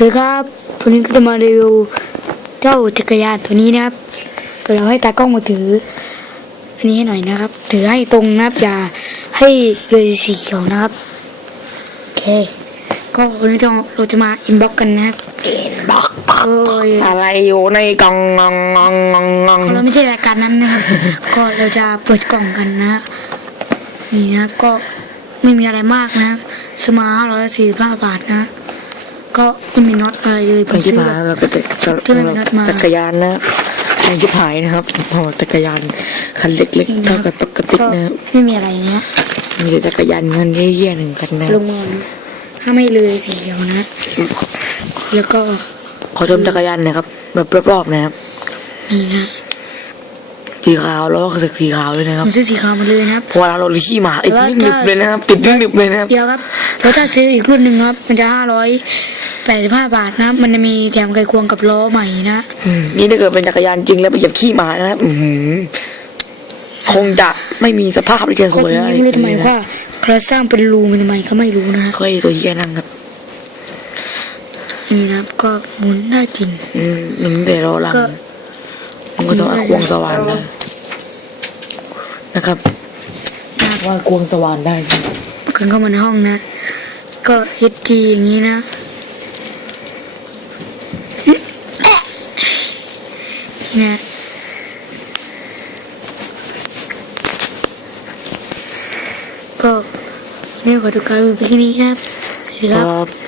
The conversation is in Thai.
สวัสดีครับวันนี้ก็จะมารีวิวเจ้าจักรยานตัวนี้นะครับเดี๋ยวเราให้ตากล้องมาถือ อันนี้ให้หน่อยนะครับ ถือให้ตรงนะครับ อย่าให้เลยสีเขียวนะครับ โอเค ก็วันนี้เราเราจะมาอินบ็อกกันนะครับบอกเอ้ยอะไรอยู่ในกล่องงองงองงองงองเราไม่ใช่รายการนั้นนะครับ ก็เราจะเปิดกล่องกันนะฮะนี่นะครับก็ไม่มีอะไรมากนะครับสมาร์ร้อยสี่สิบห้าบาทนะ ก็ไม่มีน็อตอะไรเลยผไม่มใช่ซื้อผาแบบเราก็จะจะที่ไม่มีน็อตมาจักรยานนะครับไม่ใช่ผายนะครับพอจักรยานคันเล็กๆเท่ากับปกติก็นะครับไม่มีอะไรเนี้ยมีแต่จักรยานเงินเยี่ยๆหนึ่งคันนะลงมาถ้าไม่เลยสีเขียวนะ แล้วก็ขอชมจักรยานหนะครับ แบบรอบๆนะครับนี่นะ สีขาวแล้วก็สีขาวเลยนะคผรับมซื้อสีขาวมาเลยนะครับเพราะว่าเราเราขี้หมาอีกแล้วนิดหนึบถ้าเลยนะครับติดนิดหนึบเลยนะครับเดียวครับแล้วถ้าซื้ออีกรุ่นหนึ่งครับ มันจะห้าร้อยแปดสิบห้าบาทนะมันจะมีแถมไขควงกับล้อใหม่นะอืมนี่ถ้าเกิดเป็นจักรยานจริงแล้วไปเหยียบขี้หมานะครับอือหือคงจะไม่มีสภาพที่จะสก็วยทีอะไรนี้ไม่รู้ทำไมนะว่าใครสร้างเป็นรูมันทำไมก็ไม่รู้นะเคยตัวเยี่ยนั่งครับนี่นะครับก็หมุนได้จริง อืมหนึ่งเดี๋ยวรอหลังก็ มันก็ต้องเอาควงสว่านนะ นะครับว่าควงสว่านได้ใช่ไหมกันเข้ามาในห้องนะ ก็ HD อย่างนี้นะนี่นะก็นี่ขอทุกการดูไปที่นี้นะครับสวัสดีครับครับ